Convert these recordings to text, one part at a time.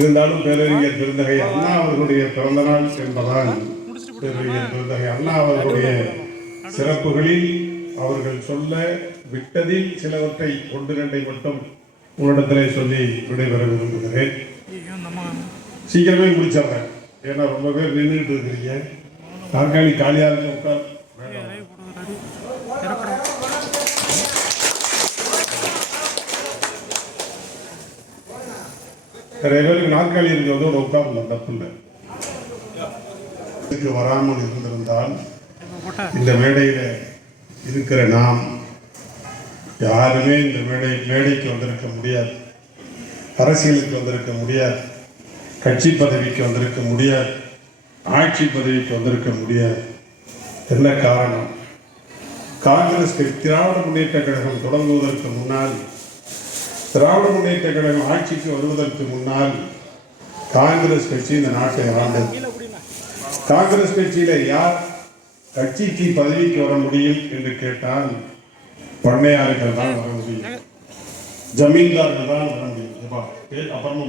இருந்தாலும் பேரறிஞர் பெருந்தகை அண்ணா அவர்களுடைய பிறந்த நாள் என்பதால் பேரறிஞர் பெருந்தகை அண்ணா அவர்களுடைய சிறப்புகளில் அவர்கள் சொல்ல விட்டதில் சிலவற்றை ஒன்று ரெண்டை மட்டும் உங்களிடத்திலே சொல்லி விடைபெற விரும்புகிறேன். சீக்கிரமே முடிச்சிடுறேன், ஏன்னா ரொம்ப பேர் நின்றுட்டு இருக்கிறீங்க. நாற்காலி காலியாக இருக்க உட்கார். நிறைய பேருக்கு நாற்காலி இருக்கிறது ஒரு உட்காரலாம், தப்பு இல்லை. வராமல் இருந்திருந்தால் இந்த மேடையில் இருக்கிற நாம் யாருமே இந்த மேடைக்கு வந்திருக்க முடியாது, அரசியலுக்கு வந்திருக்க முடியாது, கட்சி பதவிக்கு வந்திருக்க முடியாது, ஆட்சி பதவிக்கு வந்திருக்க முடியாது. என்ன காரணம்? காங்கிரஸ் திராவிட முன்னேற்ற கழகம் தொடங்குவதற்கு முன்னால், திராவிட முன்னேற்ற கழகம் ஆட்சிக்கு வருவதற்கு முன்னால் காங்கிரஸ் கட்சி இந்த நாட்டை ஆண்டது. காங்கிரஸ் கட்சியில யார் கட்சிக்கு பதவிக்கு வர முடியும் என்று கேட்டால் பண்ணையார்கள் தான் வர முடியும், ஜமீன்தார்கள் தான் வர முடியும். அப்புறமா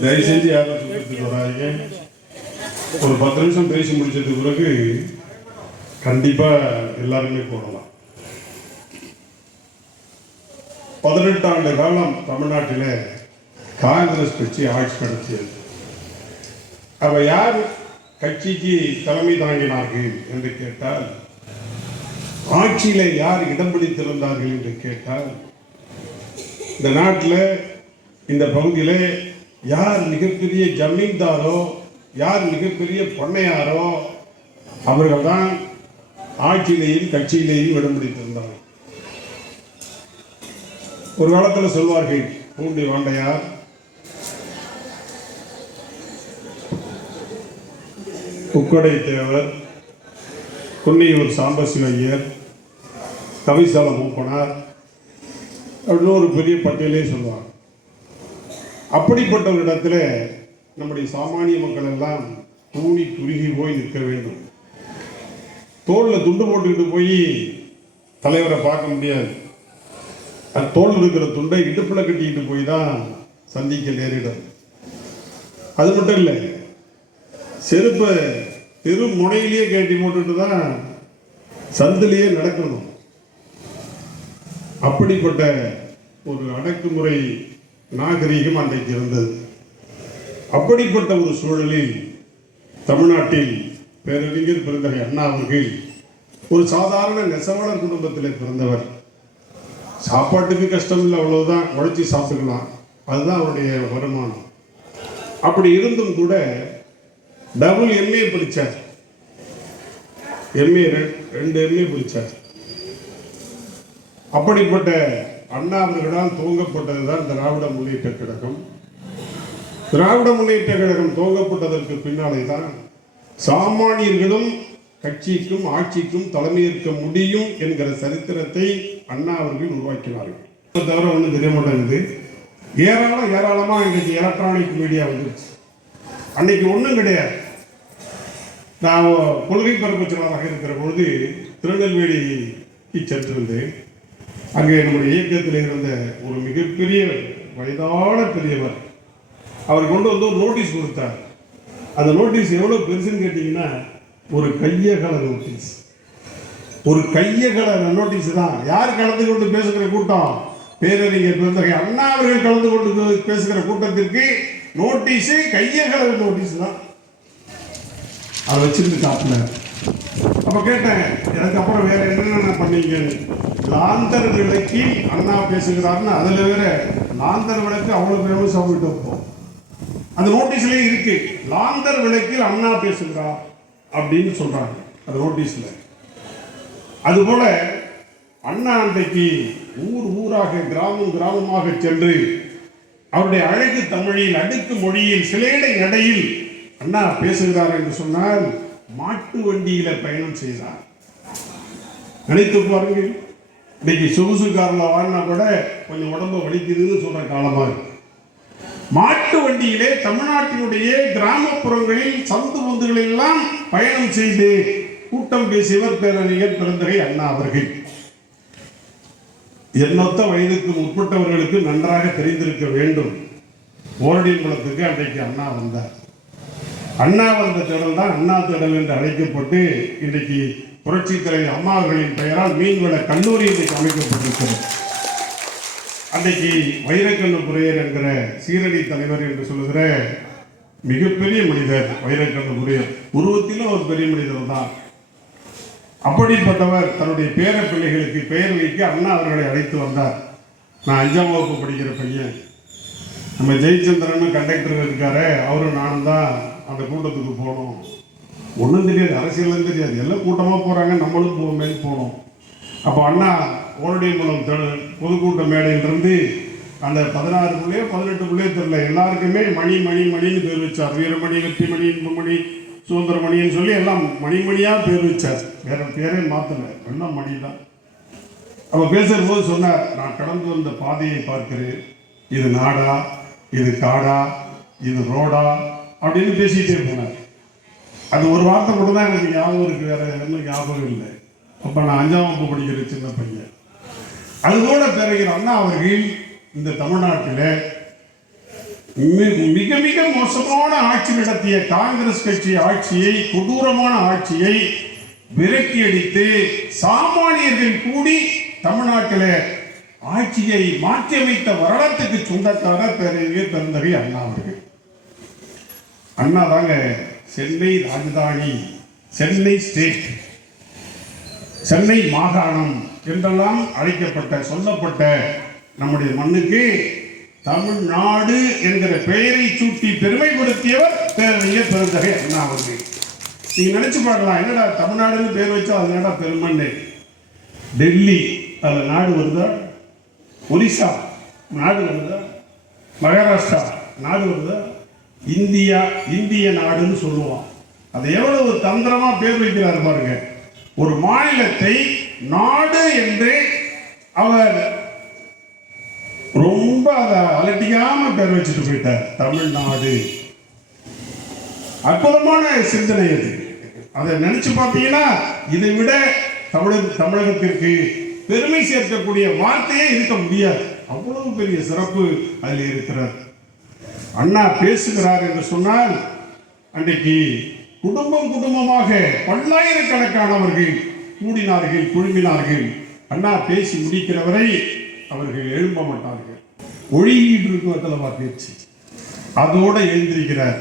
தயவு செஞ்சு யாரும் சொல்றதுக்கு வராங்க. ஒரு 10 நிமிஷம் பேசி முடிச்சதுக்கு பிறகு கண்டிப்பா எல்லாருமே போடலாம். 18 ஆண்டு காலம் தமிழ்நாட்டில் காங்கிரஸ் கட்சி ஆட்சி நடத்தியது. அவ யார் கட்சிக்கு தலைமை தாங்கினார்கள் என்று கேட்டால், ஆட்சியில யார் இடம் பிடித்திருந்தார்கள் என்று கேட்டால், இந்த நாட்டில் இந்த பகுதியில் யார் மிகப்பெரிய ஜமீன்தாரோ யார் மிகப்பெரிய பண்ணையாரோ அவர்கள்தான் ஆட்சியிலேயும் கட்சியிலேயும் இடம் பிடித்திருந்தார்கள். ஒரு காலத்தில் சொல்வார்கள், பூண்டி வாண்டையார், குக்கடை தேவர், குன்னியூர் சாம்பசிவையர், கவிசால மூப்பனார் அப்படின்னு ஒரு பெரிய பட்டியலே சொல்வார். அப்படிப்பட்ட ஒரு இடத்துல நம்முடைய சாமானிய மக்கள் எல்லாம் தூணி துருகி போய் நிற்க வேண்டும். தோளில் துண்டு போட்டுக்கிட்டு போய் தலைவரை பார்க்க முடியாது. தோல் இருக்கிற துண்டை இடுப்பில் கட்டிக்கிட்டு போய் தான் சந்திக்க நேரிடும். அது மட்டும் இல்லை, செருப்பை தெரு முனையிலேயே கட்டி போட்டுட்டு தான் சந்திலேயே நடக்கணும். அப்படிப்பட்ட ஒரு அடக்குமுறை நாகரீகம் அன்றைக்கு இருந்தது. அப்படிப்பட்ட ஒரு சூழலில் தமிழ்நாட்டில் பேரறிஞர் பெருந்தகை அண்ணா அவர்கள் ஒரு சாதாரண நெசவாளர் குடும்பத்தில் பிறந்தவர். சாப்பாட்டுக்கு கஷ்டம் இல்லை, அவ்வளவுதான், உழைச்சி சாப்பிட்டுக்கலாம், அதுதான் அவருடைய வருமானம். அப்படி இருந்தும் கூட டபுள் எம்ஏ படித்தார், ரெண்டு எம்ஏ படித்தார். அப்படிப்பட்ட அண்ணா அவர்களால் துவங்கப்பட்டதுதான் திராவிட முன்னேற்ற கழகம். திராவிட முன்னேற்ற கழகம் துவங்கப்பட்டதற்கு பின்னாலே தான் சாமானியர்களும் கட்சிக்கும் ஆட்சிக்கும் தலைமையேற்க முடியும் என்கிற சரித்திரத்தை அண்ணா அவர்கள் உருவாக்கினார்கள். தவிர ஒன்றும் தெரிய மாட்டேங்குது. ஏராளமா இன்னைக்கு எலக்ட்ரானிக் மீடியா வந்துருச்சு. அன்னைக்கு ஒன்றும் கிடையாது. நான் கொள்கை பரப்புச்சலாக இருக்கிற பொழுது திருநெல்வேலிக்கு சென்றிருந்தேன். அங்கே நம்முடைய இயக்கத்தில் இருந்த ஒரு மிகப்பெரிய வயதான பெரியவர் அவர் கொண்டு வந்து ஒரு நோட்டீஸ் கொடுத்தார். அந்த நோட்டீஸ் எவ்வளோ பெருசுன்னு கேட்டிங்கன்னா, ஒரு கையகல நோட்டீஸ். ஒரு கையகல நோட்டீஸ் தான். யார் கலந்து கொண்டு பேசுகிற கூட்டம்? பேரறிஞர் பெருந்தகை அண்ணா அவர்கள் கலந்து கொண்டு பேசுகிற கூட்டத்திற்கு நோட்டீஸு கையகல நோட்டீஸ் தான். அதை வச்சிருந்து காட்டினார். அப்போ கேட்டேன், எனக்கு அப்புறம் வேற என்னென்ன பண்ணீங்கன்னு. லாந்தர் விளக்கில் அண்ணா பேசுகிறாருன்னு அதில் வேற லாந்தர் விளக்கு அவ்வளோ ஃபேமஸ் அவங்ககிட்ட இருப்போம். அந்த நோட்டீஸ்லேயே இருக்கு, லாந்தர் விளக்கில் அண்ணா பேசுகிறார் அப்படின்னு சொல்றாங்க அந்த நோட்டீஸ்ல. அதுபோல அண்ணா அன்றைக்கு ஊராக கிராமமாக சென்று அவருடைய அழகு தமிழில் அடுக்கு மொழியில் சிலேடை நடையில் அண்ணா பேசுகிறார் என்று சொன்னால் மாட்டு வண்டியில பயணம் செய்தார். நினைத்து பாருங்கள், இன்னைக்கு சொகுசு காரில் வாங்கினா கூட கொஞ்சம் உடம்பு வலிக்குதுன்னு சொல்ற காலமா இருக்கு. மாட்டு வண்டியிலே தமிழ்நாட்டினுடைய கிராமப்புறங்களில் சந்து பொந்துகளில் எல்லாம் பயணம் செய்து கூட்டம் பேசியவர் பேரறிஞர் பெருந்தகை அண்ணா அவர்கள். எண்ணொத்த வயதுக்கு உட்பட்டவர்களுக்கு நன்றாக தெரிந்திருக்க வேண்டும். ஓரடிமலத்துக்கு அன்றைக்கு அண்ணா வந்தார். அண்ணா வந்த திடல் தான் அண்ணா திடல் என்று அழைக்கப்பட்டு இன்றைக்கு புரட்சி தலைவர் அம்மா அவர்களின் பெயரால் மீன்வள கல்லூரி இன்றைக்கு அமைக்கப்பட்டிருக்கிறது. அன்றைக்கு வைரக்கண்ணு புரையர் என்கிற சீரடி தலைவர் என்று சொல்லுகிற மிகப்பெரிய மனிதர் வைரக்கண்ணு புரையர். உருவத்திலும் ஒரு பெரிய மனிதர் தான். அப்படிப்பட்டவர் தன்னுடைய பேர பிள்ளைகளுக்கு பெயர் வைக்க அண்ணா அவர்களை அழைத்து வந்தார். நான் 5ஆம் வகுப்பு படிக்கிற பையன். நம்ம ஜெயச்சந்திரன் கண்டக்டர் இருக்காரு, அவரும் நானும் தான் அந்த கூட்டத்துக்கு போனோம். ஒன்றும் தெரியாது, அரசியலும் தெரியாது, எல்லாம் கூட்டமாக போகிறாங்க, நம்மளும் போவோமேன்னு போனோம். அப்போ அண்ணா ஓரடிமலம் பொதுக்கூட்ட மேடையிலிருந்து அந்த 16 பிள்ளையோ 18 பிள்ளையோ தெரியல, எல்லாருக்குமே மணி மணி மணின்னு பேர் வச்சார். வீரமணி, வெற்றிமணி, இன்பமணி, சுதந்திரமணின்னு சொல்லி எல்லாம் மணிமணியாக பேர் வச்சார். வேற பேரே மாற்றலை, எல்லாம் மணி தான். அப்போ பேசும்போது சொன்னார், நான் கடந்து வந்த பாதையை பார்க்கிறேன், இது நாடா, இது காடா, இது ரோடா அப்படின்னு பேசிகிட்டே போனார். அது ஒரு வார்த்தை கூட தான் எனக்கு ஞாபகம் இருக்கு, வேற எதுவும் ஞாபகம் இல்லை. அப்போ நான் 5ஆம் வகுப்பு படிக்கிற சின்ன பையன். அதுபோல பேரறிஞர் அண்ணா அவர்கள் இந்த தமிழ்நாட்டில் மிக மிக மோசமான ஆட்சி நடத்திய காங்கிரஸ் கட்சி ஆட்சியை, கொடூரமான ஆட்சியை விரட்டி அடித்து சாமானியர்கள் கூடி தமிழ்நாட்டில் ஆட்சியை மாற்றியமைத்த வரலாற்றுக்கு சொந்தக்காரர் பேரறிஞர் பெருந்தகை அண்ணா அவர்கள். அண்ணா தாங்க சென்னை ராஜதானி, சென்னை ஸ்டேட், சென்னை மாகாணம் என்றெல்லாம் அழைக்கப்பட்ட சொல்லப்பட்ட நம்முடைய மண்ணுக்கு தமிழ்நாடு என்கிற பெயரை சூட்டி பெருமைப்படுத்தியவர் பேரறிஞர் பெருந்தகை அண்ணா அவர்கள். நீங்க நினைச்சு பார்க்கலாம், என்னடா தமிழ்நாடுன்னு பேர் வச்சா அது என்னடா பெருமண்ணு. டெல்லி அதில் நாடு வருதா, ஒரிசா நாடு வருதா, மகாராஷ்டிரா நாடு வருதா, இந்தியா இந்திய நாடுன்னு சொல்லுவான். அது எவ்வளவு தந்திரமா பேர் வைக்கிறார் பாருங்க. ஒரு மாநிலத்தை நாடு என்று அவர் ரொம்ப அதை அலட்டிக்காம பேர் வச்சுட்டு போயிட்டார், தமிழ்நாடு. அற்புதமான சிந்தனை அது. அதை நினைச்சு பார்த்தீங்கன்னா இதை விட தமிழகத்திற்கு பெருமை சேர்க்கக்கூடிய வார்த்தையே இருக்க முடியாது. அவ்வளவு பெரிய சிறப்பு அதில் இருக்கிறார். அண்ணா பேசுகிறார் என்று சொன்னால் அன்றைக்கு குடும்பம் குடும்பமாக பல்லாயிரக்கணக்கானவர்கள் கூடினார்கள், குழுமினார்கள். அண்ணா பேசி முடிக்கிறவரை அவர்கள் எழும்ப மாட்டார்கள். ஒழுகிட்டு இருக்கிற பேச்சு அதோடு எழுந்திருக்கிறார்.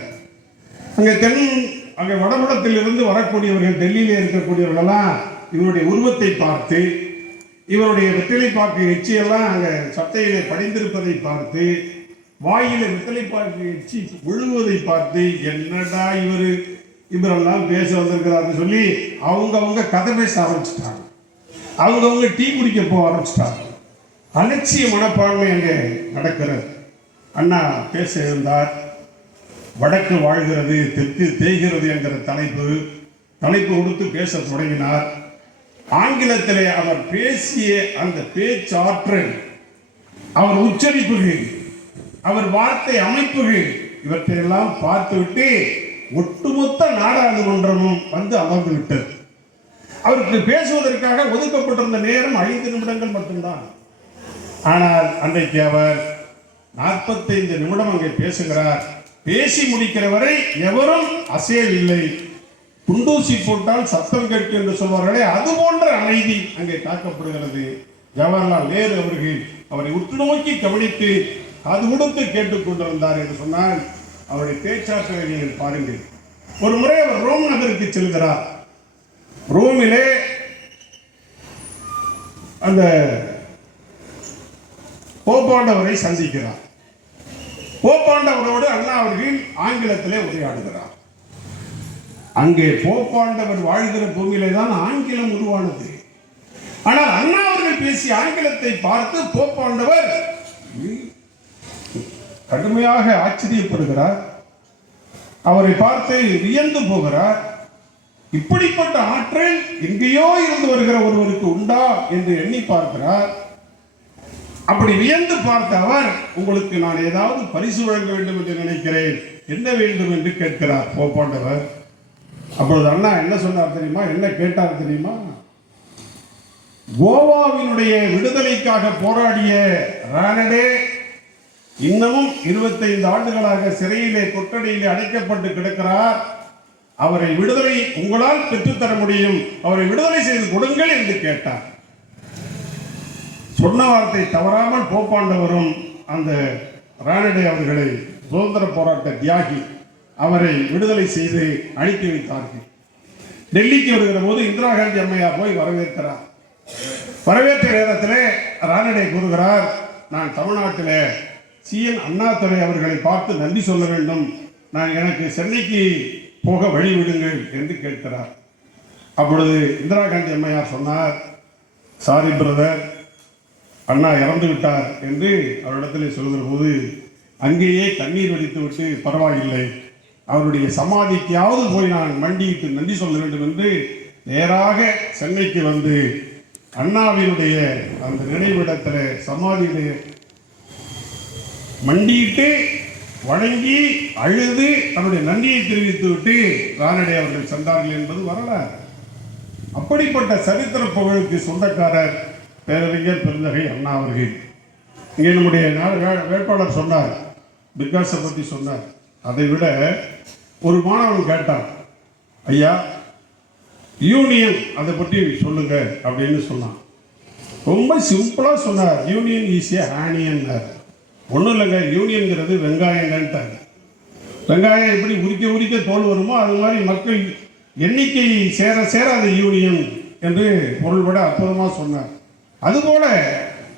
அங்கே வடபுலத்தில் இருந்து வரக்கூடியவர்கள், டெல்லியில இருக்கக்கூடியவர்களெல்லாம் இவருடைய உருவத்தை பார்த்து, இவருடைய வெற்றிலை பாக்கு எச்சியெல்லாம் அங்கே சட்டையிலே படிந்திருப்பதை பார்த்து, வாயில வெற்றிலை பாக்கு எச்சி விழுவதை பார்த்து, என்னடா இவரெல்லாம் பேச வந்திருக்கிறாருன்னு சொல்லி அவங்க கதை பேச ஆரம்பிச்சுட்டாங்க. அவங்க டீ குடிக்க போக ஆரம்பிச்சிட்டாங்க. அலட்சிய மனப்பான்மை அங்கே நடக்கிறது. அண்ணா பேச இருந்தார். வடக்கு வாழ்கிறது, தெற்கு தேய்கிறது என்கிற தலைப்பு கொடுத்து பேச தொடங்கினார். ஆங்கிலத்திலே அவர் பேசிய அந்த பேச்சாற்றல், அவர் உச்சரிப்புகள், அவர் வார்த்தை அமைப்புகள், இவற்றையெல்லாம் பார்த்துவிட்டு ஒட்டுமொத்த நாடாளுமன்றமும் வந்து அமர்ந்து விட்டது. அவருக்கு பேசுவதற்காக ஒதுக்கப்பட்டிருந்த நேரம் 5 நிமிடங்கள் மட்டும்தான். ஆனால் அன்றைக்கு அவர் 45 நிமிடம் அங்கே பேசுகிறார். பேசி முடிக்கிற வரை எவரும் அசையவில்லை. குண்டூசி போட்டால் சத்தம் கேட்கும் என்று சொல்வார்களே, அது போன்ற அமைதி அங்கே காக்கப்படுகிறது. ஜவஹர்லால் நேரு அவர்கள் அவரை உற்று நோக்கி கவனித்து அது கொடுத்து கேட்டுக்கொண்டிருந்தார் என்று சொன்னால் அவருடைய பேச்சாற்றலை நீங்கள் பாருங்கள். ஒரு முறை அவர் ரோம் நகருக்கு செல்கிறார். ரோமிலே அந்த போப்பாண்டவரை சந்திக்கிறார். போப்பாண்டவரோடு அண்ணா அவர்கள் ஆங்கிலத்திலே உரையாடுகிறார். அங்கே போப்பாண்டவர் வாழ்கிற பூமியிலே தான் ஆங்கிலம் உருவானது. ஆனால் அண்ணா அவர்கள் பேசிய ஆங்கிலத்தை பார்த்து போப்பாண்டவர் கடுமையாக ஆச்சரியப்படுகிறார். அவரை பார்த்து வியந்து போகிறார். இப்படிப்பட்ட ஆற்றல் எங்கேயோ இருந்து வருகிற ஒருவருக்கு உண்டா என்று எண்ணி பார்க்கிறார். அப்படி வியந்து பார்த்த அவர், உங்களுக்கு நான் ஏதாவது பரிசு வழங்க வேண்டும் என்று நினைக்கிறேன், என்ன வேண்டும் என்று கேட்கிறார் போப்பாண்டவர். அப்பொழுது அண்ணா என்ன சொன்னார் தெரியுமா, என்ன கேட்டார் தெரியுமா? கோவாவினுடைய விடுதலைக்காக போராடிய ரானடே இன்னமும் 25 ஆண்டுகளாக சிறையிலே கொட்டடியிலே அடைக்கப்பட்டு கிடக்கிறார். அவரை விடுதலை உங்களால் பெற்றுத்தர முடியும், அவரை விடுதலை செய்து கொடுங்கள் என்று கேட்டார். சொன்ன வார்த்தை தவறாமல் போப்பாண்டவரும் அந்த ரானடே அவர்களை, சுதந்திர போராட்ட தியாகி, அவரை விடுதலை செய்து அனுப்பி வைத்தார்கள். டெல்லிக்கு வருகிற போது இந்திரா காந்தி அம்மையார் போய் வரவேற்கிறார். வரவேற்ற நேரத்திலே ரானடே கூறுகிறார், நான் தமிழ்நாட்டில் CN அண்ணாதுரை அவர்களை பார்த்து நன்றி சொல்ல வேண்டும், நான் எனக்கு சென்னைக்கு போக வழிவிடுங்கள் என்று கேட்கிறார். அப்பொழுது இந்திரா காந்தி அம்மையார் சொன்னார், சாரி பிரதர், அண்ணா இறந்து விட்டார் என்று அவரிடத்திலே சொல்கிற போது அங்கேயே கண்ணீர் வடித்து விட்டு, பரவாயில்லை, அவருடைய சமாதிக்காவது போய் நான் மண்டியிட்டு நன்றி சொல்ல வேண்டும் என்று நேராக சென்னைக்கு வந்து அண்ணாவினுடைய அந்த நினைவிடத்தில் சமாதியிலே மண்டியிட்டு வணங்கி அழுது தன்னுடைய நன்றியை தெரிவித்து விட்டு ரானடே அவர்கள் சென்றார்கள் என்பது வரலாறு. அப்படிப்பட்ட சரித்திர புகழுக்கு சொந்தக்காரர் பேரறிஞர் பெருந்தகை அண்ணா அவர்கள். இங்கே நம்முடைய வேட்பாளர் சொன்னார், பிகாஸை பற்றி சொன்னார். அதை விட ஒரு மாணவன் கேட்டான், ஐயா யூனியன் அதை பற்றி சொல்லுங்க அப்படின்னு சொன்னான். ரொம்ப சிம்பிளாக சொன்னார், யூனியன் ஈஸியா ஆனியன்னார். ஒன்றும் இல்லைங்க, யூனியன்கிறது வெங்காயங்கன்ட்டார். வெங்காயம் எப்படி உரிக்க உரிக்க தோல் வருமோ அது மாதிரி மக்கள் எண்ணிக்கை சேர சேர அது யூனியன் என்று பொருள்பட அற்புதமாக சொன்னார். அதுபோல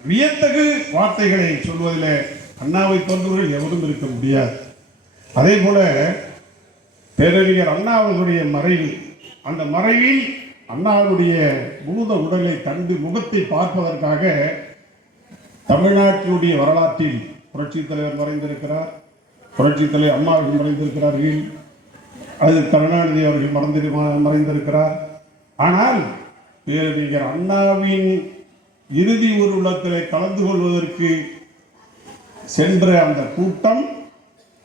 வியத்தகு வார்த்தைகளை சொல்வதில் அண்ணாவை போன்றவர்கள் எவரும் இருக்க முடியாது. அதே போல பேரறிஞர் அண்ணா அவர்களுடைய மறைவு, அந்த மறைவில் அண்ணாவுடைய பூத உடலை கண்டு முகத்தை பார்ப்பதற்காக தமிழ்நாட்டினுடைய வரலாற்றில் புரட்சித் தலைவர் மறைந்திருக்கிறார், புரட்சித் தலைவர் அம்மா அவர்கள் மறைந்திருக்கிறார்கள், அது கருணாநிதி அவர்கள் மறைந்திருக்கிறார். ஆனால் பேரறிஞர் அண்ணாவின் இறுதி ஊர்வலத்தில் கலந்து கொள்வதற்கு சென்ற அந்த கூட்டம்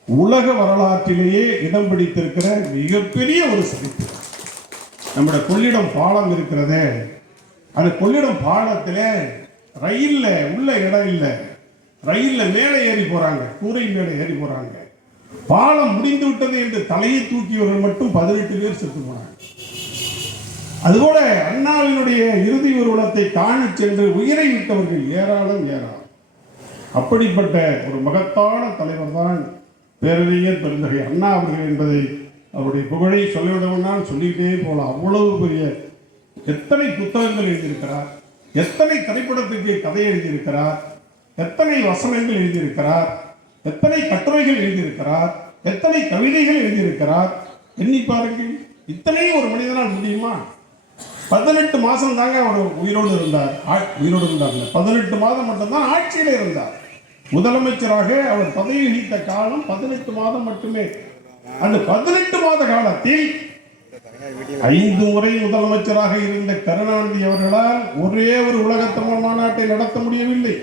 உலக வரலாற்றிலேயே இடம் பிடித்திருக்கிற மிகப்பெரிய ஒரு சரித்திரம். நம்முடைய கொள்ளிடம் பாலம் இருக்கிறதே, அந்த கொள்ளிடம் பாலத்தில் ரயில்ல உள்ள இடம் இல்லை, ரயில்ல மேலே ஏறி போறாங்க, கூரை மேலே ஏறி போறாங்க. பாலம் முடிந்து விட்டது என்று தலையை தூக்கியவர்கள் மட்டும் 18 பேர் செத்து போனாங்க. அதுபோல அண்ணாவினுடைய இறுதி ஊர்வலத்தை காண சென்று உயிரை விட்டவர்கள் ஏராளம் ஏராளம். அப்படிப்பட்ட ஒரு மகத்தான தலைவர் தான் பேரறிஞர் பெருந்தகை அண்ணா அவர்கள் என்பதை அவருடைய புகழை சொல்லிவிடவும்னால் சொல்லிக்கிட்டே போகலாம். அவ்வளவு பெரிய எத்தனை புத்தகங்கள் எழுதியிருக்கிறார், எத்தனை திரைப்படத்துக்கு கதை எழுதியிருக்கிறார், எத்தனை வசனங்கள் எழுதியிருக்கிறார், எத்தனை கட்டுரைகள் எழுதியிருக்கிறார், எத்தனை கவிதைகள் எழுதியிருக்கிறார். எண்ணி பாருங்கள், இத்தனையும் ஒரு மனிதனால் முடியுமா? 18 மாதம் தாங்க அவர் உயிரோடு இருந்தார். 18 மாதம் மட்டும்தான் ஆட்சியில் இருந்தார். முதலமைச்சராக அவர் பதவி வகித்த காலம் 18 மாதம் மட்டுமே. அந்த 18 மாத காலத்தில் 5 முறை முதலமைச்சராக இருந்த கருணாநிதி அவர்களால் ஒரே ஒரு உலக தமிழ் மாநாட்டை நடத்த முடியவில்லை.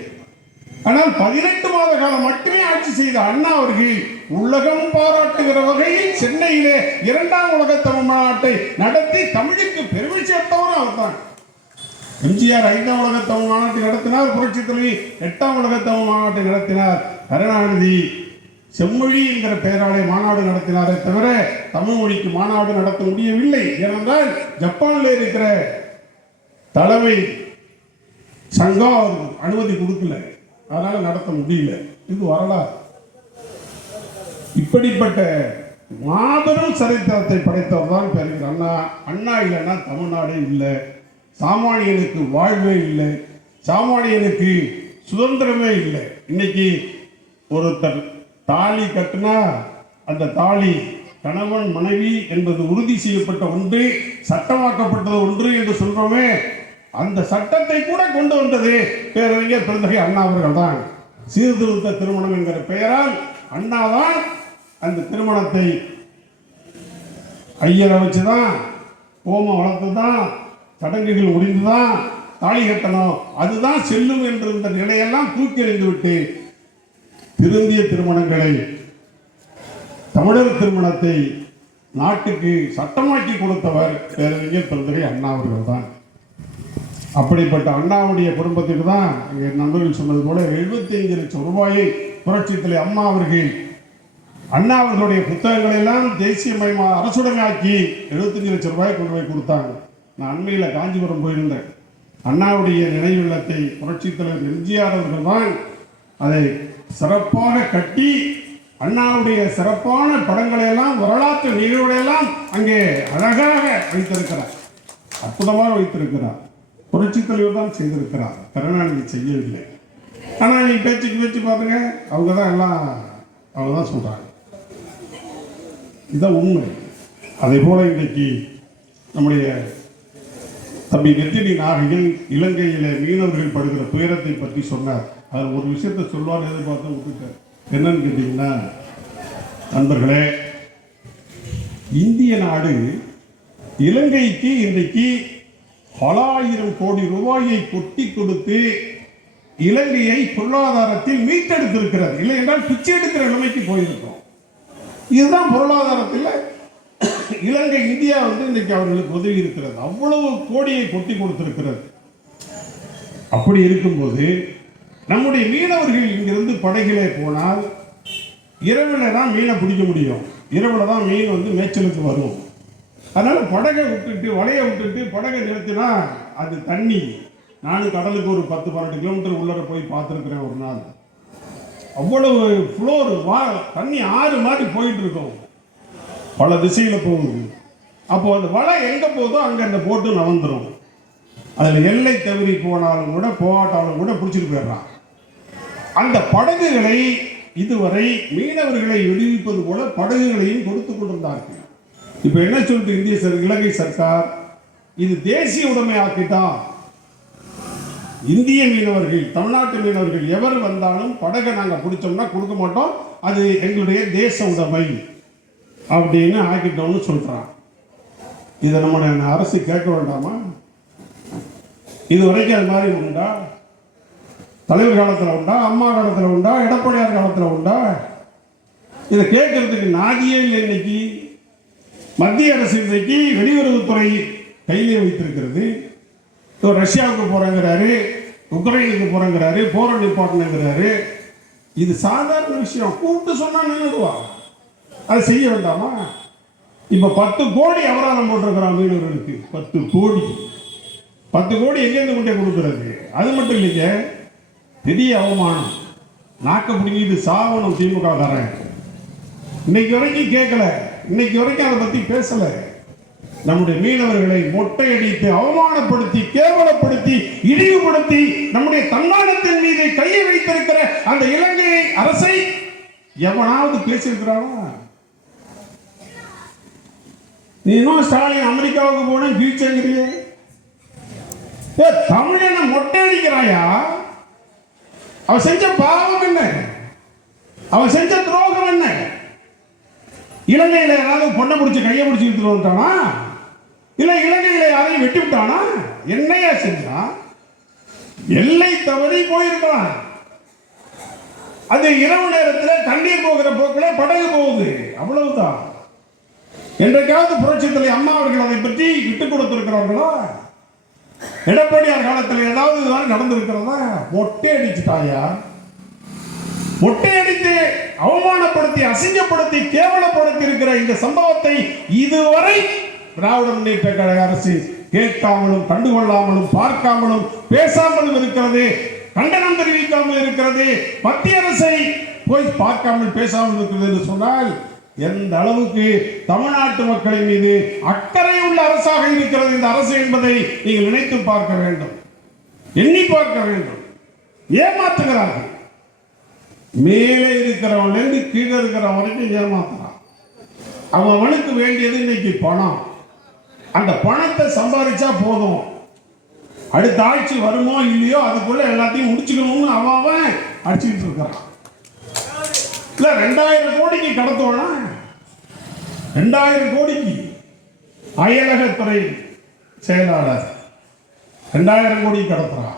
ஆனால் 18 மாத காலம் மட்டுமே ஆட்சி செய்த அண்ணா அவர்கள் உலகம் பாராட்டுகிற வகையில் சென்னையிலே 2ஆம் உலக தமிழ் மாநாட்டை நடத்தி தமிழுக்கு பெருமை சேர்த்தவரும் அவர்தான். எம்ஜிஆர் 5ஆம் உலக தமிழ் மாநாட்டை நடத்தினார், புரட்சி தலைவி 8ஆம் உலக தமிழ் மாநாட்டை நடத்தினார். கருணாநிதி செம்மொழி என்கிற பெயராலே மாநாடு நடத்தினாரே தவிர தமிழ் மொழிக்கு மாநாடு நடத்த முடியவில்லை. ஏனென்றால் ஜப்பானில் இருக்கிற தலைமை சங்கம் அனுமதி கொடுக்கல, அதனால நடத்த முடியல. இது வரலாறு. இப்படிப்பட்ட மாபெரும் சரித்திரத்தை படைத்தவர் தான் பேரறிஞர் அண்ணா. அண்ணா இல்லைன்னா தமிழ்நாடே இல்லை, சாமானியனுக்கு வாழ்வே இல்லை, சாமானியனுக்கு சுதந்திரமே இல்லை. இன்னைக்கு ஒருத்தர் தாலி கட்டினா அந்த தாலி கணவன் மனைவி என்பது உறுதி செய்யப்பட்ட ஒன்று, சட்டமாக்கப்பட்டது ஒன்று என்று சொல்றோமே, அந்த சட்டத்தை கூட கொண்டு வந்தது பேரறிஞர் பெருந்தகை அண்ணா அவர்கள் தான். சீர்திருத்த திருமணம் என்கிற பெயரால் அண்ணா தான் அந்த திருமணத்தை ஐயரை வச்சுதான், ஹோமம் வளர்த்து தான், சடங்குகள் முடிந்துதான், தாலி கட்டணும், அதுதான் செல்லும் என்ற இந்த நிலையெல்லாம் தூக்கி எறிந்துவிட்டு திருந்திய திருமணங்களை, தமிழர் திருமணத்தை நாட்டுக்கு சட்டமாக்கி கொடுத்தவர் பேரறிஞர் பெருந்தகை அண்ணா அவர்கள் தான். அப்படிப்பட்ட அண்ணாவுடைய குடும்பத்துக்கு தான் எங்கள் நண்பர்கள் சொன்னது போல 75 லட்சம் ரூபாயை புரட்சித் தலைவர் அம்மா அவர்கள் அண்ணா அவர்களுடைய புத்தகங்களை எல்லாம் தேசியமயமா அரசுடைமையாக்கி 75 லட்சம் ரூபாய் கொண்டு போய் கொடுத்தாங்க. நான் அண்மையில் காஞ்சிபுரம் போயிருந்தேன். அண்ணாவுடைய நினைவு இல்லத்தை புரட்சித் தலைவர் எம்ஜிஆர் அவர்கள் தான் அதை சிறப்பாக கட்டி அண்ணாவுடைய சிறப்பான படங்களை எல்லாம், வரலாற்று நிகழ்வுகளையெல்லாம் அங்கே அழகாக வைத்திருக்கிறார், அற்புதமாக வைத்திருக்கிறார். புரட்சித் தலைவர் தான் செய்திருக்கிறார், கருணாநிதி செய்யவில்லை. ஆனால் நீ பேச்சு பாருங்க, அவங்க தான் எல்லாம் அவங்க தான் சொல்றாங்க. இதுதான் உண்மை. அதே போல இன்றைக்கு நம்முடைய தம்பி நெத்தினி நாகையில் இலங்கையிலே மீனவர்கள் படுகிற துயரத்தை பற்றி சொன்னார். அது ஒரு விஷயத்தை சொல்வார் எதிர்பார்த்து விட்டுட்டார். என்னன்னு கேட்டீங்கன்னா, நண்பர்களே, இந்திய நாடு இலங்கைக்கு இன்றைக்கு பல ஆயிரம் கோடி ரூபாயை கொட்டி கொடுத்து இலங்கையை பொருளாதாரத்தில் மீட்டெடுத்திருக்கிறது. இல்லை என்றால் பிச்சை எடுக்கிற நிலைமைக்கு போயிருக்கோம். இதுதான் பொருளாதாரத்தில் இலங்கை இந்தியா இன்றைக்கு அவர்களுக்கு உதவி இருக்கிறது. அவ்வளவு கோடியை கொட்டி கொடுத்திருக்கிறது. அப்படி இருக்கும்போது நம்முடைய மீனவர்கள் இங்கிருந்து படகிலே போனால் இரவில் தான் மீனை பிடிக்க முடியும். இரவில் தான் மீன் மேய்ச்சலுக்கு வரும். அதனால படகை விட்டுட்டு, வலையை விட்டுட்டு படகை நிறுத்தினா அது தண்ணி. நானும் கடலுக்கு ஒரு 10-12 கிலோமீட்டர் உள்ளர போய் பார்த்துருக்கிறேன் ஒரு நாள். அவ்வளவு ஃப்ளோர் தண்ணி ஆறு மாதிரி போயிட்டு இருக்கும், பல திசையில் போகுது. அப்போ அந்த வலை எங்கே போதோ அங்கே அந்த போட்டு நவந்துடும். அதில் எல்லை தவறி போனாலும் கூட போகாட்டாலும் கூட பிடிச்சிட்டு போயிடுறான். அந்த படகுகளை இதுவரை மீனவர்களை விடுவிப்பது போல படகுகளையும் கொடுத்து கொண்டிருந்தார்கள். இப்போ என்ன சொல்லிட்டு இலங்கை சர்க்கார் இது தேசிய உடைமையாக்கிட்டான். இந்திய மீனவர்கள், தமிழ்நாட்டு மீனவர்கள் எவர் வந்தாலும் படகை நாங்கள் பிடிச்சோம்னா கொடுக்க மாட்டோம், அது எங்களுடைய தேச உடைமை அப்படின்னு ஆக்கிட்டோம்னு சொல்றான். இதை நம்ம அரசு கேட்க வேண்டாமா? இது வரைக்கும் அது மாதிரி உண்டா? தலைவர் காலத்தில் உண்டா? அம்மா காலத்தில் உண்டா? எடப்பாடியார் காலத்தில் உண்டா? இதை கேட்கறதுக்கு நாதியே இல்லை. இன்னைக்கு மத்திய அரசு இன்றைக்கு வெளியுறவுத்துறை கையிலே வைத்திருக்கிறது. ரஷ்யாவுக்கு போறேங்கிறாரு, உக்ரைனுக்கு போறேங்கிறாரு, போற நிப்பாட்டுங்கிறாரு. இது சாதாரண விஷயம். கூப்பிட்டு சொன்னா நின்றுடுவா. அதை செய்ய வேண்டாமா? இப்ப 10 கோடி அபராதம் போட்டிருக்கிறான் மீனவர்களுக்கு. 10 கோடி 10 கோடி எங்கேருந்து கொண்டே கொடுக்கிறது? அது மட்டும் இல்லைங்க, பெரிய அவமானம். நாக்க பிடிங்கிட்டு சாவணும் திமுக காரன். இன்னைக்கு வரைக்கும் கேட்கல, இன்னைக்கு வரைக்கும் அதை பத்தி பேசல. நம்முடைய மீனவர்களை மொட்டையடித்து, அவமானப்படுத்தி, கேவலப்படுத்தி, இழிவுபடுத்தி நம்முடைய தன்னாட்டத்தின் மீது கையை வைத்திருக்கிற அந்த இலங்கை அரசை எவனாவது பேசியிருக்கிறானா? நீ இன்னும் ஸ்டாலின் அமெரிக்காவுக்கு போன பீச்சங்கிறியே, தமிழனை மொட்டை அடிக்கிறாயா? அவன் செஞ்ச பாவம் என்ன? அவன் செஞ்ச துரோகம் என்ன? இலங்கையில யாராவது பொண்ணை பிடிச்சி கையை பிடிச்சி எடுத்துட்டு வந்துட்டானா? இல்ல இலங்கையில யாரையும் வெட்டி விட்டானா? என்னையா செஞ்சான்? எல்லை தவறி போயிருக்கிறான். அது இரவு நேரத்தில் தண்ணீர் போகிற போக்கில் படகு போகுது, அவ்வளவுதான். என்றைக்காவது புரட்சித் தலைவர் அம்மா அவர்கள் அதை பற்றி விட்டுக் கொடுத்திருக்கிறார்களா? எடப்பாடியார் காலத்தில் ஏதாவது நடந்திருக்கிறதா? மொட்டை அடிச்சுட்டாயா? மொட்டை அடித்து அவமானப்படுத்தி, அசிங்கப்படுத்தி, கேவலப்படுத்தி இருக்கிற இந்த சம்பவத்தை இதுவரை திராவிட முன்னேற்ற கழக அரசு கேட்காமலும், கண்டுகொள்ளாமலும், பார்க்காமலும், பேசாமலும் இருக்கிறது, கண்டனம் தெரிவிக்காமல் இருக்கிறது, மத்திய அரசை போய் பார்க்காமல் பேசாமல் இருக்கிறது என்று சொன்னால் எந்த அளவுக்கு தமிழ்நாட்டு மக்களின் மீது அக்கறை உள்ள அரசாக இருக்கிறது இந்த அரசு என்பதை நீங்கள் நினைத்து பார்க்க வேண்டும், எண்ணி பார்க்க வேண்டும். ஏமாற்றுகிறார்கள். மேலே இருக்கிறவன் கீழே இருக்கிறவன் வரைக்கும் ஏமாத்துறான். அவனுக்கு வேண்டியது இன்னைக்கு பணம். அந்த பணத்தை சம்பாதிச்சா போதும், அடுத்த ஆட்சி வருமோ இல்லையோ அதுக்குள்ள எல்லாத்தையும் முடிச்சுக்கணும்னு அவன் அடிச்சுட்டு இருக்கிறான். இல்ல 2000 கோடிக்கு கடத்துவானா? 2000 கோடிக்கு அயலகத்துறை செயலாளர் 2000 கோடி கடத்துறான்.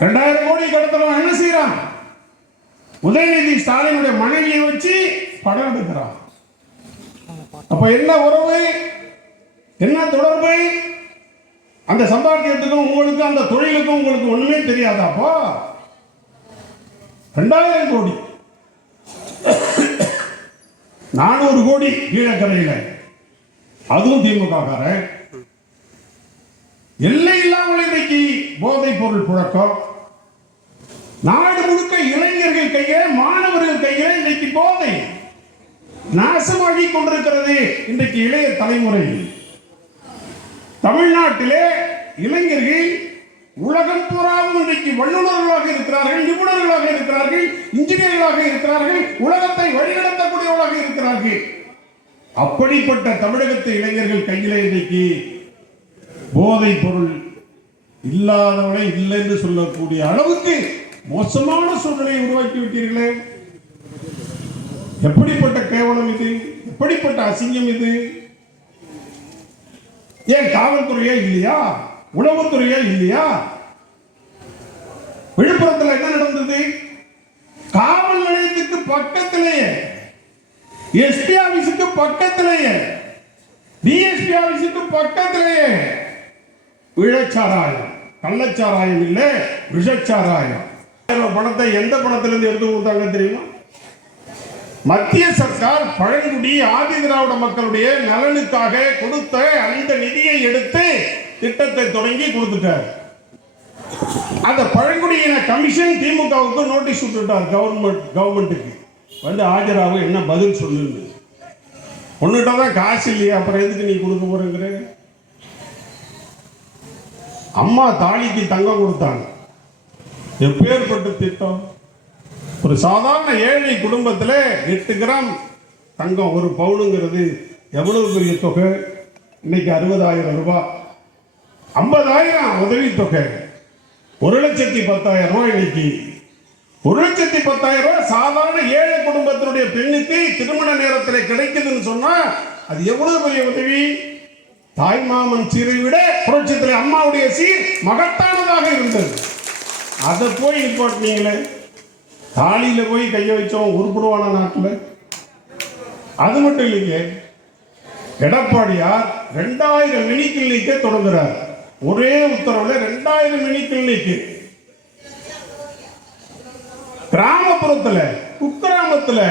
2000 கோடி கடத்துறவன் என்ன செய்யறான்? உதயநிதி ஸ்டாலினுடைய மனைவியை வச்சு படம் எடுக்கிறான். அப்ப என்ன உறவு, என்ன தொடர்பு? அந்த சம்பாத்தியத்துக்கும் உங்களுக்கு, அந்த தொழிலுக்கும் உங்களுக்கு ஒண்ணுமே தெரியாதாப்பா? 2000 கோடி, 400 கோடி கீழக்கரையில, அதுவும் திமுக காரன். எல்லை இல்லாமல் இன்றைக்கு போதைப் பொருள் புழக்கம். நாடு முழுக்க இளைஞர்கள் கையில, மாணவர்கள் கையில இன்றைக்கு போதை நாசமாகி கொண்டிருக்கிறது. இன்றைக்கு இளைய தலைமுறை தமிழ்நாட்டிலே இளைஞர்கள் உலகம் பூராவும் இன்றைக்கு வல்லுநர்களாக இருக்கிறார்கள், நிபுணர்களாக இருக்கிறார்கள், இன்ஜினியர்களாக இருக்கிறார்கள், உலகத்தை வழிநடத்தக்கூடியவர்களாக இருக்கிறார்கள். அப்படிப்பட்ட தமிழகத்து இளைஞர்கள் கையிலே இன்றைக்கு போதைப் பொருள் இல்லாதவரை இல்லை என்று சொல்லக்கூடிய அளவுக்கு மோசமான சூழ்நிலையை உருவாக்கி விட்டீர்களே. எப்படிப்பட்ட கேவலம் இது, எப்படிப்பட்ட அசிங்கம் இது? ஏன் காவல்துறையே இல்லையா, உளவுத்துறையே இல்லையா? விழுப்புரத்தில் என்ன நடந்தது? காவல் நிலையத்துக்கு பக்கத்திலேயே, எஸ்பி ஆபீஸுக்கு பக்கத்திலேயே, டிஎஸ்பி ஆபீஸுக்கு பக்கத்திலேயே விழச்சாராயம், கள்ளச்சாராயம் இல்ல விஷச்சாராயம். பணத்தை எந்த பணத்திலிருந்து எடுத்து கொடுத்தாங்க தெரியுமா? மத்திய சர்க்கார் பழங்குடி ஆதி திராவிட மக்களுடைய நலனுக்காக கொடுத்த அந்த நிதியை எடுத்து திட்டத்தை தொடங்கி கொடுத்துட்டார். அந்த பழங்குடியின கமிஷன் திமுகவுக்கு நோட்டீஸ் விட்டுட்டார். கவர்மெண்ட்டுக்கு வந்து ஆஜராக என்ன பதில் சொல்லுங்க. ஒன்னுட்ட தான் காசு இல்லையா, அப்புறம் எதுக்கு நீ கொடுக்க போறேங்கிற? அம்மா தாலிக்கு தங்கம் கொடுத்தாங்க. எப்பேற்பட்ட திட்டம்! ஒரு சாதாரண ஏழை குடும்பத்தில் 8 கிராம் தங்கம், ஒரு பவுனுங்கிறது எவ்வளவு பெரிய தொகை? இன்னைக்கு 60,000 ரூபாய். 50,000 உதவி தொகை, 1,10,000 ரூபாய். இன்னைக்கு 1,10,000 ரூபாய் சாதாரண ஏழை குடும்பத்தினுடைய பெண்ணுக்கு திருமண நேரத்தில் கிடைக்குதுன்னு சொன்னா அது எவ்வளவு பெரிய உதவி! தாய்மாமன் சீரை விட புரட்சித்தில் அம்மாவுடைய சீர் மகத்தானதாக இருந்தது. அதை போய் நிப்பாட்டினீங்களே. தாலியில போய் கைய வச்சோம் உருப்படுவான நாட்டில். அது மட்டும் இல்லைங்க, எடப்பாடியார் 2000 மினி கிளினிக்கை தொடங்குறார். ஒரே உத்தரவுல 2000 மினி கிளினிக். கிராமப்புறத்தில், குக்கிராமத்தில்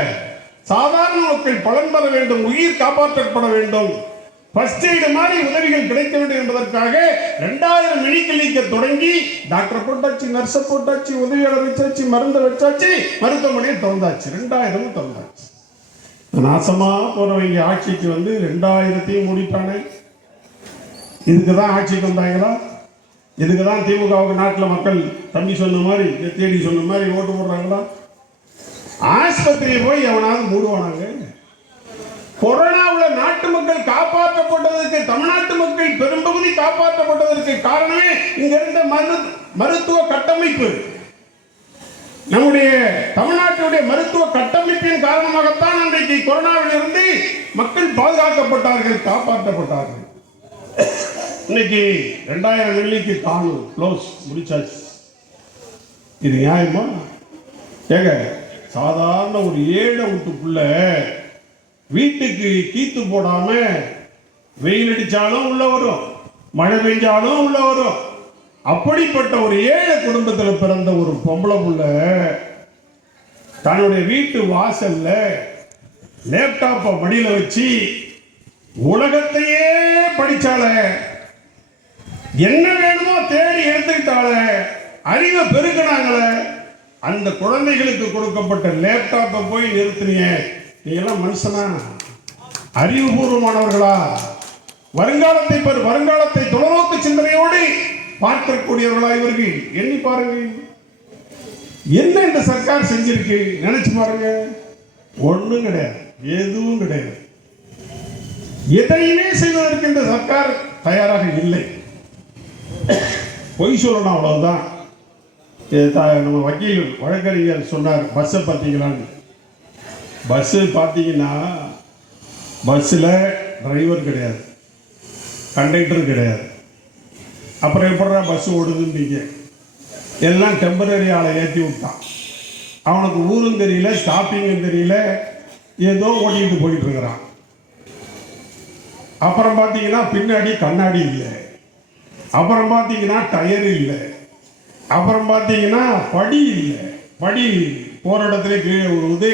சாதாரண மக்கள் பலன் பெற வேண்டும், உயிர் காப்பாற்றப்பட வேண்டும், ஃபர்ஸ்ட் எய்டு மாதிரி உதவிகள் கிடைக்க வேண்டும் என்பதற்காக 2000 மினி கிளினிக்கை தொடங்கி டாக்டர் போட்டாச்சு, நர்ஸை போட்டாச்சு, உதவியாளர் வச்சாச்சு, மருந்து வச்சாச்சு, மருத்துவமனையை திறந்தாச்சு. 2000 திறந்தாச்சு. நாசமா போறவங்க ஆட்சிக்கு வந்து 2000 மூடிட்டானே. இதுக்கு தான் ஆட்சிக்கு வந்தாங்களா? இதுக்கு தான் திமுகவுக்கு நாட்டில் மக்கள் தம்பி சொன்ன மாதிரி, தேடி சொன்ன மாதிரி ஓட்டு போடுறாங்களா? ஆஸ்பத்திரியை போய் எவனாவது மூடுவானாங்க? கொரோனாவில் நாட்டு மக்கள் காப்பாற்றப்பட்டதற்கு, தமிழ்நாட்டு மக்கள் பெரும்பகுதி காப்பாற்றப்பட்டதற்கு காரணமே இங்க இருந்த மருத்துவ கட்டமைப்பு. நம்முடைய தமிழ்நாட்டுடைய மருத்துவ கட்டமைப்பின் காரணமாகத்தான் அன்றைக்கு கொரோனாவில் இருந்து மக்கள் பாதுகாக்கப்பட்டார்கள், காப்பாற்றப்பட்டார்கள். இன்னைக்கு 2000 வெள்ளிக்கு காணும், க்ளோஸ், முடிச்சாச்சு. இது நியாயமா? ஏங்க, சாதாரண ஒரு ஏழை வீட்டுக்குள்ள வீட்டுக்கு கீத்து போடாம வெயில் அடிச்சாலும் உள்ள வரும், மழை பெஞ்சாலும் உள்ள வரும். அப்படிப்பட்ட ஒரு ஏழை குடும்பத்தில் பிறந்த ஒரு பொம்பளை புள்ள தன்னுடைய வீட்டு வாசல்ல லேப்டாப்பை மடியில வச்சு உலகத்தையே படிச்சால, என்ன வேணுமோ தேடி எடுத்துக்கிட்டால, அறிவை பெருக்கினாங்களே. அந்த குழந்தைகளுக்கு கொடுக்கப்பட்ட லேப்டாப்பை போய் நிறுத்தினீங்க. நீங்கெல்லாம் மனுஷனா? அறிவுபூர்வமானவர்களா? வருங்காலத்தை தொலைநோக்கு சிந்தனையோடு பார்க்கக்கூடியவர்களா இவர்கள்? எண்ணி பாருங்க, என்ன இந்த சர்க்கார் செஞ்சிருக்கு நினைச்சு பாருங்க. ஒண்ணும் கிடையாது, எதுவும் கிடையாது. எதையுமே செய்வதற்கு இந்த சர்க்கார் தயாராக இல்லை. பொய் சொல்லணும், அவ்வளவுதான். நம்ம வக்கீல் வழக்கறிஞர் சொன்னார், பஸ்ஸை பார்த்தீங்களான்னு. பஸ்ஸு பார்த்தீங்கன்னா பஸ்ஸில் டிரைவர் கிடையாது, கண்டக்டர் கிடையாது, அப்புறம் எப்படா பஸ் ஓடுதுன்றீங்க. எல்லாம் டெம்பரரி ஆளை ஏற்றி விட்டான். அவனுக்கு ஊரும் தெரியல, ஸ்டாப்பிங்கும் தெரியல, ஏதோ ஓட்டிட்டு போயிட்டு இருக்கிறான். அப்புறம் பார்த்தீங்கன்னா பின்னாடி கண்ணாடி இல்லை, அப்புறம் பார்த்தீங்கன்னா டயர் இல்லை, அப்புறம் பார்த்தீங்கன்னா படி இல்லை, படி போகிற இடத்துல கீழே விழுவுது,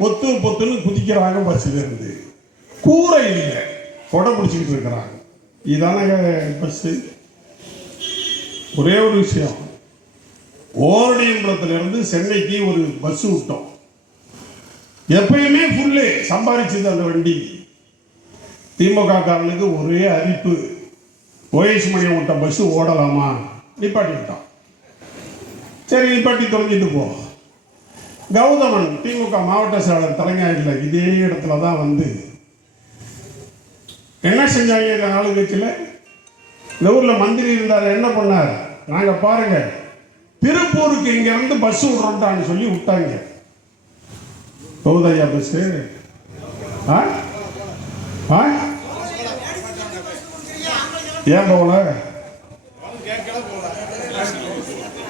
பொத்து பொத்துன்னு குதிக்கிறாங்க பஸ்ஸில் இருந்து. கூரை இல்லை, கொடை பிடிச்சிக்கிட்டு இருக்கிறாங்க. இதானங்க பஸ்ஸு. ஒரே ஒரு விஷயம், ஓரணியம்பலத்திலிருந்து சென்னைக்கு ஒரு பஸ் விட்டோம். எப்பயுமே ஃபுல்லு சம்பாதிச்சது அந்த வண்டி. திமுக காரனுக்கு ஒரே அரிப்பு, ஓஎஸ் மணியம் விட்ட பஸ் ஓடலாமா, நிப்பாட்டி விட்டான். சரி நிப்பாட்டி தொலைஞ்சிட்டு போ. கௌதமன் திமுக மாவட்ட செயலர் தலைஞாயிறில் இதே இடத்துல தான் வந்து என்ன செஞ்சாங்க. இந்த ஆளுங்கட்சியில் இந்த ஊரில் மந்திரி இருந்தார், என்ன பண்ணார், நாங்கள் பாருங்க திருப்பூருக்கு இங்கேருந்து பஸ் விட்றோன்ட்டான்னு சொல்லி விட்டாங்க. போகுதையா பஸ்ஸு? ஏன் போகல?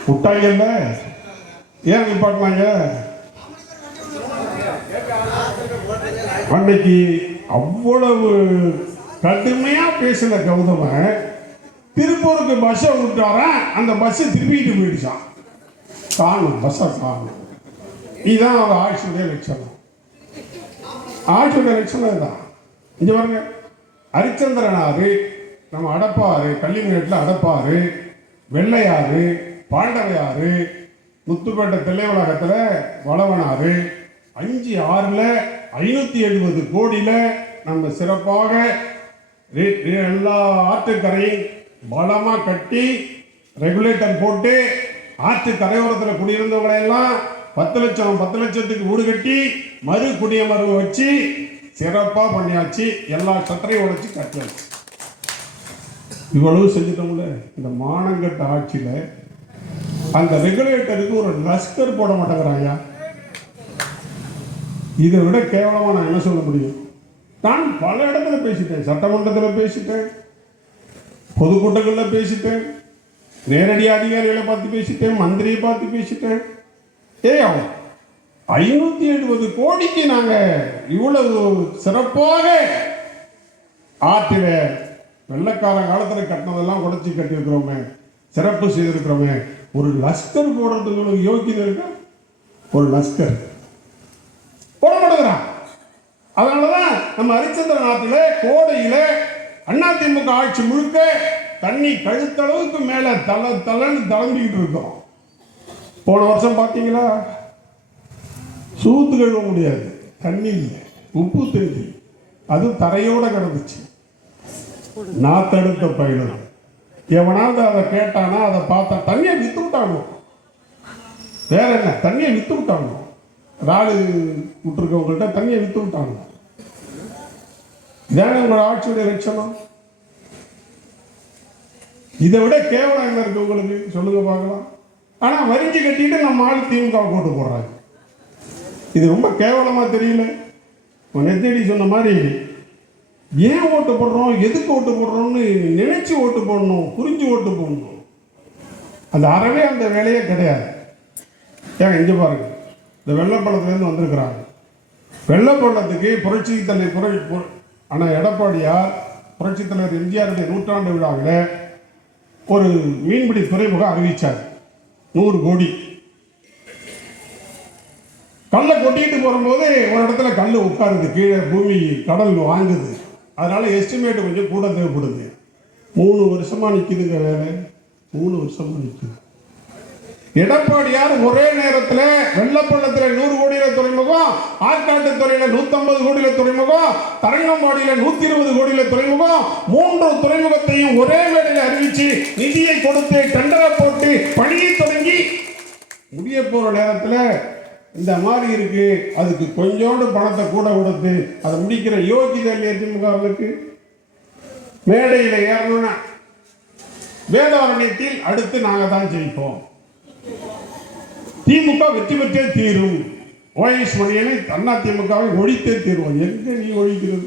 விட்டாங்கல்ல, ஏன் நிப்பாட்டினாங்க? அன்னைக்கு அவ்வளவு கடுமையா பேசின கௌதமன் திருப்பூருக்கு பஸ்ஸை விட்டாரா, அந்த பஸ்ஸை திருப்பிட்டு போயிடுச்சான். காணும் பஸ்ஸை காணும். இதுதான் அவங்க ஆட்சியுடைய லட்சணம். ஆட்சியுடைய லட்சணம் தான். இங்க பாருங்க, ஹரிச்சந்திரனாறு, நம்ம அடப்பாறு, கள்ளிமேட்டில் அடப்பாறு, வெள்ளையாறு, பாண்டவையாறு, முத்துப்பேட்டை தில்லை வளாகத்தில் வளவனாறு, 5 ஆறில் 570 கோடியில் நம்ம சிறப்பாக எல்லா ஆற்றுக்கரையும் பலமாக கட்டி ரெகுலேட்டர் போட்டு ஆற்று கரையோரத்தில் குடியிருந்தவங்களையெல்லாம் 10 லட்சம் 10 லட்சத்துக்கு வீடு கட்டி மறு குடியமர்வு வச்சு சிறப்பாக பண்ணியாச்சு. எல்லா சட்டரையும் உடைச்சி கட்டியாச்சு. இவ்வளவு செஞ்சுட்டோம்ல. இந்த மானங்கட்ட ஆட்சியில் அந்த ரெகுலேட்டருக்கு ஒரு லஸ்கர் போட மாட்டேங்கிறாங்க. இதை விட கேவலமாக நான் என்ன சொல்ல முடியும்? நான் பல இடத்துல பேசிட்டேன், சட்டமன்றத்தில் பேசிட்டேன், பொதுக்கூட்டங்களில் பேசிட்டேன், நேரடி அதிகாரிகளை பார்த்து பேசிட்டேன், மந்திரியை பார்த்து பேசிட்டேன். 570 கோடிக்கு நாங்கள் இவ்வளவு சிறப்பாக ஆற்றில வெள்ளக்கார காலத்தில் கட்டினதெல்லாம் உடச்சி கட்டியிருக்கிறோமே, சிறப்பு செய்திருக்கிறோமே, ஒரு லஸ்கர் போடுறதுக்கு யோக்கியம் இருக்கா? ஒரு லஸ்கர் போட மாட்டேங்கிறான். அதனாலதான் நம்ம ஹரிச்சந்திரன் ஆற்றில கோடையில அதிமுக ஆட்சி முழுக்க தண்ணி கழுத்தளவுக்கு மேல தலன்னு தளம்பிக்கிட்டு இருக்கோம். போன வருஷம் பார்த்தீங்களா? சூத்து கழுவ முடியாது, தண்ணி இல்லை, உப்பு தண்ணி, அது தரையோட கிடந்துச்சு. நாத்தெடுத்த பயிலும் எவனாவது அதை கேட்டானா, அதை பார்த்தா தண்ணியை வித்து விட்டாங்க. வேற என்ன, தண்ணியை வித்து விட்டாங்க. ராடு விட்டுருக்கவங்கள்ட்ட தண்ணியை வித்து விட்டாங்க. இதான உங்களோட ஆட்சியுடைய லட்சணம். இதை விட கேவலம் என்ன இருக்கு உங்களுக்கு சொல்லுங்க பார்க்கலாம். ஆனா வரிஞ்சு கட்டிட்டு நம்ம ஆள் திமுக போட்டு போடுறாங்க. இது ரொம்ப கேவலமா தெரியல. நெத்தடி சொன்ன மாதிரி ஏன் ஓட்டு போடுறோம், எதுக்கு ஓட்டு போடுறோம்னு நினைச்சு ஓட்டு போடணும், புரிஞ்சு ஓட்டு போடணும். அந்த அறவே அந்த வேலையே கிடையாது. ஏன் இங்க பாருங்க, இந்த வெள்ளப்பள்ளத்துலேருந்து வந்திருக்கிறாங்க. வெள்ளப்பள்ளத்துக்கு புரட்சி தலைவர் ஆனால் எடப்பாடியார் புரட்சி தலைவர் எம்ஜிஆருடைய 100ஆண்டு விழாவில் ஒரு மீன்பிடி துறைமுகம் அறிவித்தார். 100 கோடி. கல்லை கொட்டிட்டு போகும்போது ஒரு இடத்துல கல் உட்காருது, கீழே பூமி கடல் வாங்குது. அதனால எஸ்டிமேட் கொஞ்சம் கூட தேவைப்படுது. 3 வருஷமா நிற்குதுங்க வேலை. 3 வருஷமா நிற்குது. எடப்பாடியார் ஒரே நேரத்தில் வெள்ளப்பள்ளத்தில் 100 கோடியில துறைமுகம், ஆற்காட்டு துறையில 150 கோடியில துறைமுகம், தரங்கம்பாடியில 120 கோடியில துறைமுகம், 3 துறைமுகத்தையும் ஒரே மேடையில் அறிவிச்சு நிதியை கொடுத்து டெண்டரை போட்டு பணியை தொடங்கி முடிய போற நேரத்தில் இந்த மாதிரி இருக்கு. அதுக்கு கொஞ்சோண்டு பணத்தை கூட கொடுத்து அதை முடிக்கிற யோகிதை திமுகவுக்கு மேடையில் ஏறணும்னா வேதாரண்யத்தில் அடுத்து நாங்கள் தான் ஜெயிப்போம், திமுக வெற்றி பெற்றே தீரும், ஓஎஸ் மணியனை அதிமுகவை ஒழித்தே தீர்வோம். எங்க நீ ஒழிக்கிறது?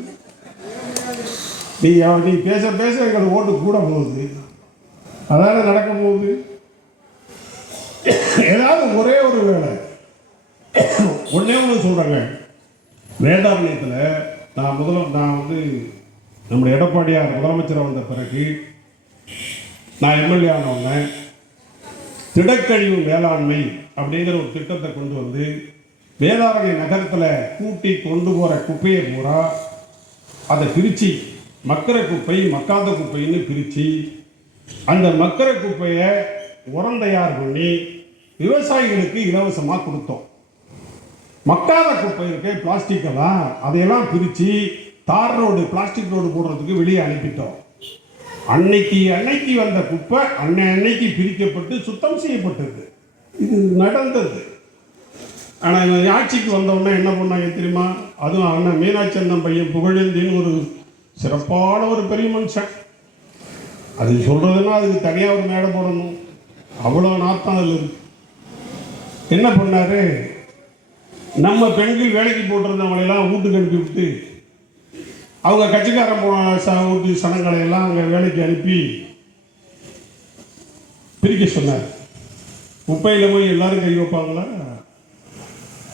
நீ பேச பேச எங்களுக்கு ஓட்டு கூட போகுது. அதான நடக்க போகுது. ஏதாவது ஒரே ஒரு வேலை ஒன்னே ஒன்று சொல்றாங்க. வேதாரண்யத்தில் நான் வந்து நம்முடைய எடப்பாடியார் முதலமைச்சர் வந்த பிறகு நான் எம்எல்ஏ ஆனவுடனே திடக்கழிவு மேலாண்மை அப்படிங்கிற ஒரு திட்டத்தை கொண்டு வந்து வேதாரண்ய நகரத்தில் கூட்டி கொண்டு போகிற குப்பையை பூரா அதை பிரித்து மக்கிற குப்பை மக்காத குப்பைன்னு பிரித்து அந்த மக்கிற குப்பையை உரம் தயார் பண்ணி விவசாயிகளுக்கு இலவசமாக கொடுத்தோம். மக்காத குப்பை இருக்க பிளாஸ்டிக்கெல்லாம் அதையெல்லாம் பிரித்து தார் ரோடு பிளாஸ்டிக் ரோடு போடுறதுக்கு வெளியே அனுப்பிட்டோம். அன்னைக்கு வந்த குப்பை அன்னைக்கு பிரிக்கப்பட்டு சுத்தம் செய்யப்பட்டது. இது நடந்தது. ஆனால் ஆட்சிக்கு வந்தவுடனே என்ன பண்ணாங்க தெரியுமா? அதுவும் அண்ணன் மீனாட்சி அண்ணன் பையன் புகழேந்தின்னு ஒரு சிறப்பான ஒரு பெரிய மனுஷன். அது சொல்றதுன்னா அதுக்கு தனியாக ஒரு மேடை போடணும். அவ்வளோ நாட்டம் அதில் இருக்கு. என்ன பண்ணாரு? நம்ம பெண்கள் வேலைக்கு போட்டிருந்தவங்களெல்லாம் வீட்டுக்கு அனுப்பி விட்டு அவங்க கட்சிக்காரன் போன ஊட்டி சனங்களை எல்லாம் அங்கே வேலைக்கு அனுப்பி பிரிக்க சொன்னார். குப்பையில் போய் எல்லாரும் கை வைப்பாங்களா?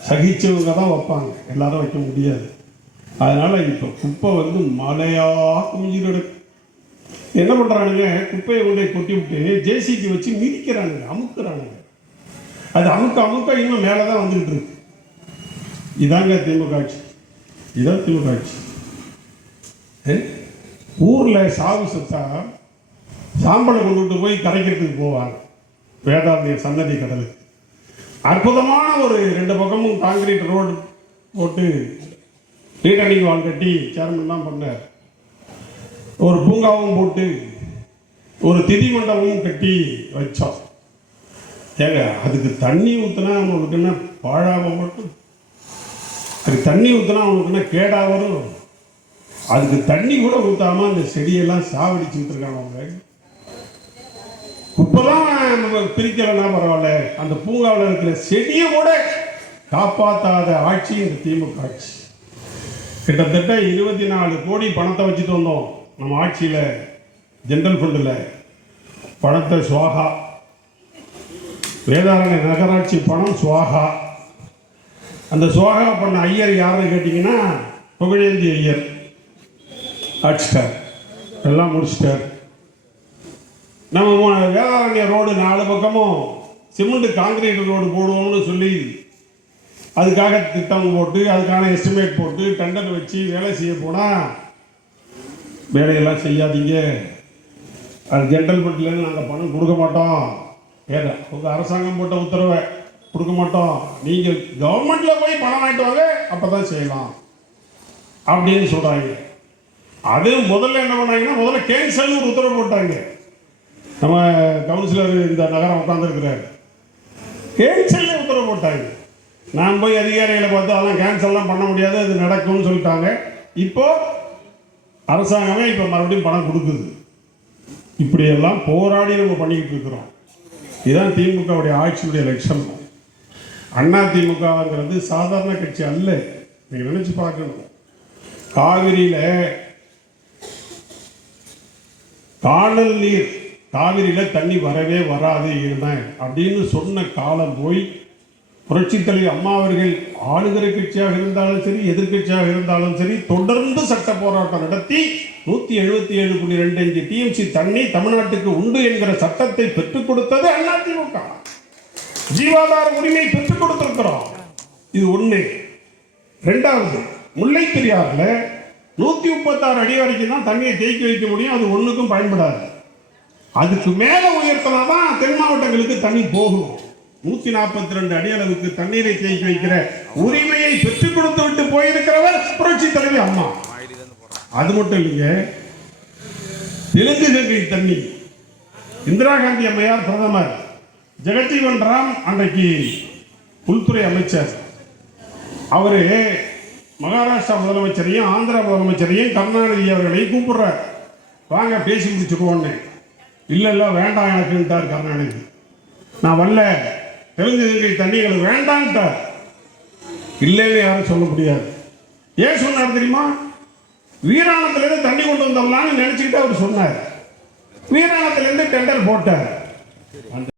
சகிச்சவங்க தான் வைப்பாங்க, எல்லாரும் வைக்க முடியாது. அதனால இப்போ குப்பை வந்து மழையாக குமிஞ்சிட்டு என்ன பண்ணுறானுங்க? குப்பையை கொண்டே கொட்டி விட்டு ஜேசிபி வச்சு மிதிக்கிறானுங்க, அமுக்குறானுங்க. அது அமுக்க இன்னும் மேலே தான் வந்துக்கிட்டு இருக்கு. இதாங்க திமுக ஆட்சி. இதான் திமுக ஆட்சி. ஊரில் சாவு செத்தா சாம்பலை கொண்டுட்டு போய் கரைக்கிறதுக்கு போவாங்க வேதாந்திய சன்னதி கடலுக்கு. அற்புதமான ஒரு 2 பக்கமும் காங்கிரீட் ரோடு போட்டு ரீட்டர்னிங் வால் கட்டி சேர்மன்லாம் பண்ணார். ஒரு பூங்காவும் போட்டு ஒரு திதி மண்டபமும் கட்டி வச்சோம். ஏங்க அதுக்கு தண்ணி ஊற்றினா அவங்களுக்கு என்ன பாழாக மட்டும்? அதுக்கு தண்ணி ஊற்றினா அவங்களுக்கு என்ன கேடாக வரும்? அதுக்கு தண்ணி கூட ஊற்றாமல் அந்த செடியெல்லாம் சாவடிச்சுட்டு இருக்காங்க அவங்க. குப்பைதான் நம்ம பிரிக்கலைன்னா பரவாயில்ல, அந்த பூங்காவில் இருக்கிற செடியை கூட காப்பாற்றாத ஆட்சி இந்த திமுக ஆட்சி. கிட்டத்தட்ட 24 கோடி பணத்தை வச்சுட்டு வந்தோம் நம்ம ஆட்சியில். ஜென்ரல் ஃபண்டில் பணத்தை சுவாகா. வேதாரண்ய நகராட்சி பணம் சுவாகா. அந்த சுவாகா பண்ண ஐயர் யாருன்னு கேட்டிங்கன்னா புகழேந்தி ஐயர். அடிச்சிட்டார், எல்லாம் முடிச்சிட்டார். நம்ம வேதாரண்ய ரோடு 4 பக்கமும் சிமெண்ட் காங்கிரீட் ரோடு போடுவோம்னு சொல்லி அதுக்காக திட்டம் போட்டு அதுக்கான எஸ்டிமேட் போட்டு டெண்டர் வச்சு வேலை செய்ய போனால் வேலையெல்லாம் செய்யாதீங்க, அது ஜென்ரல் ஃபண்ட்லேருந்து நாங்கள் பணம் கொடுக்க மாட்டோம், ஏதா உங்கள் அரசாங்கம் போட்ட உத்தரவை கொடுக்க மாட்டோம், நீங்கள் கவர்மெண்ட்டில் போய் பணம் வாங்கிட்டு வாங்க, அப்போ தான் செய்யலாம் அப்படின்னு சொல்கிறாங்க. அது முதல்ல என்ன பண்ணாங்கன்னா முதல்ல கேன்சல்னு ஒரு உத்தரவு போட்டாங்க. நம்ம கவுன்சிலர் இந்த நகரம் உட்காந்துருக்கிறார், கேன்சல்னு உத்தரவு போட்டாங்க. நான் போய் அதிகாரிகளை பார்த்து அதெல்லாம் கேன்சல்லாம் பண்ண முடியாது, அது நடக்கும்னு சொல்லிட்டாங்க. இப்போ அரசாங்கமே இப்போ மறுபடியும் பணம் கொடுக்குது. இப்படியெல்லாம் போராடி நம்ம பண்ணிக்கிட்டு இருக்கிறோம். இதுதான் திமுகவுடைய ஆட்சியுடைய லட்சணம். அண்ணா திமுகங்கிறது சாதாரண கட்சி அல்ல. நீங்கள் நினைச்சு பார்க்கணும். காணல் நீர் காவிரியில் தண்ணி வரவே வராது அப்படின்னு சொன்ன காலம் போய் புரட்சித் தலைவர் அம்மா அவர்கள் ஆளுகிற கட்சியாக இருந்தாலும் சரி எதிர்கட்சியாக இருந்தாலும் சரி தொடர்ந்து சட்ட போராட்டம் நடத்தி 177.25 டிஎம்சி தண்ணி தமிழ்நாட்டுக்கு உண்டு என்கிற சட்டத்தை பெற்றுக் கொடுத்தது அதிமுக. ஜீவாதார உரிமை பெற்றுக் கொடுத்திருக்கிறோம். இது ஒண்ணு. ரெண்டாவது, முல்லை பெரியாறுல 136 அடி வரைக்கும் தான் தண்ணியை தேக்கி வைக்க முடியும். அது ஒண்ணுக்கும் பயன்படாது. அதுக்கு மேல உயர்த்தினாதான் தென் மாவட்டங்களுக்கு தண்ணி போகும். 142 அடி அளவுக்கு தண்ணீரை தேக்கி வைக்கிற உரிமையை பெற்றுக் கொடுத்து விட்டு போயிருக்கிறவர் புரட்சி தலைவி அம்மா. அது மட்டும் இல்லைங்க, தெலுங்கு கங்கை தண்ணி இந்திரா காந்தி அம்மையார் பிரதமர், ஜெகஜீவன் ராம் அன்றைக்கு உள்துறை அமைச்சர், அவரு மகாராஷ்டிரா முதலமைச்சரையும் ஆந்திரா முதலமைச்சரையும் கருணாநிதி அவர்களையும் கூப்பிடுறார், வாங்க பேசி முடிச்சுக்கோன்னு. இல்ல வேண்டாம் எனக்குன்ட்டார் கருணாநிதி. நான் வரல, தெலுங்கு கங்கை தண்ணிகள் வேண்டான்ட்டார். இல்லைன்னு யாரும் சொல்ல முடியாது. ஏன் சொன்னார் தெரியுமா? வீராணத்திலிருந்து தண்ணி கொண்டு வந்தோம்லான்னு நினைச்சுக்கிட்டு அவர் சொன்னார். வீராணத்திலிருந்து டெண்டர் போட்டார்.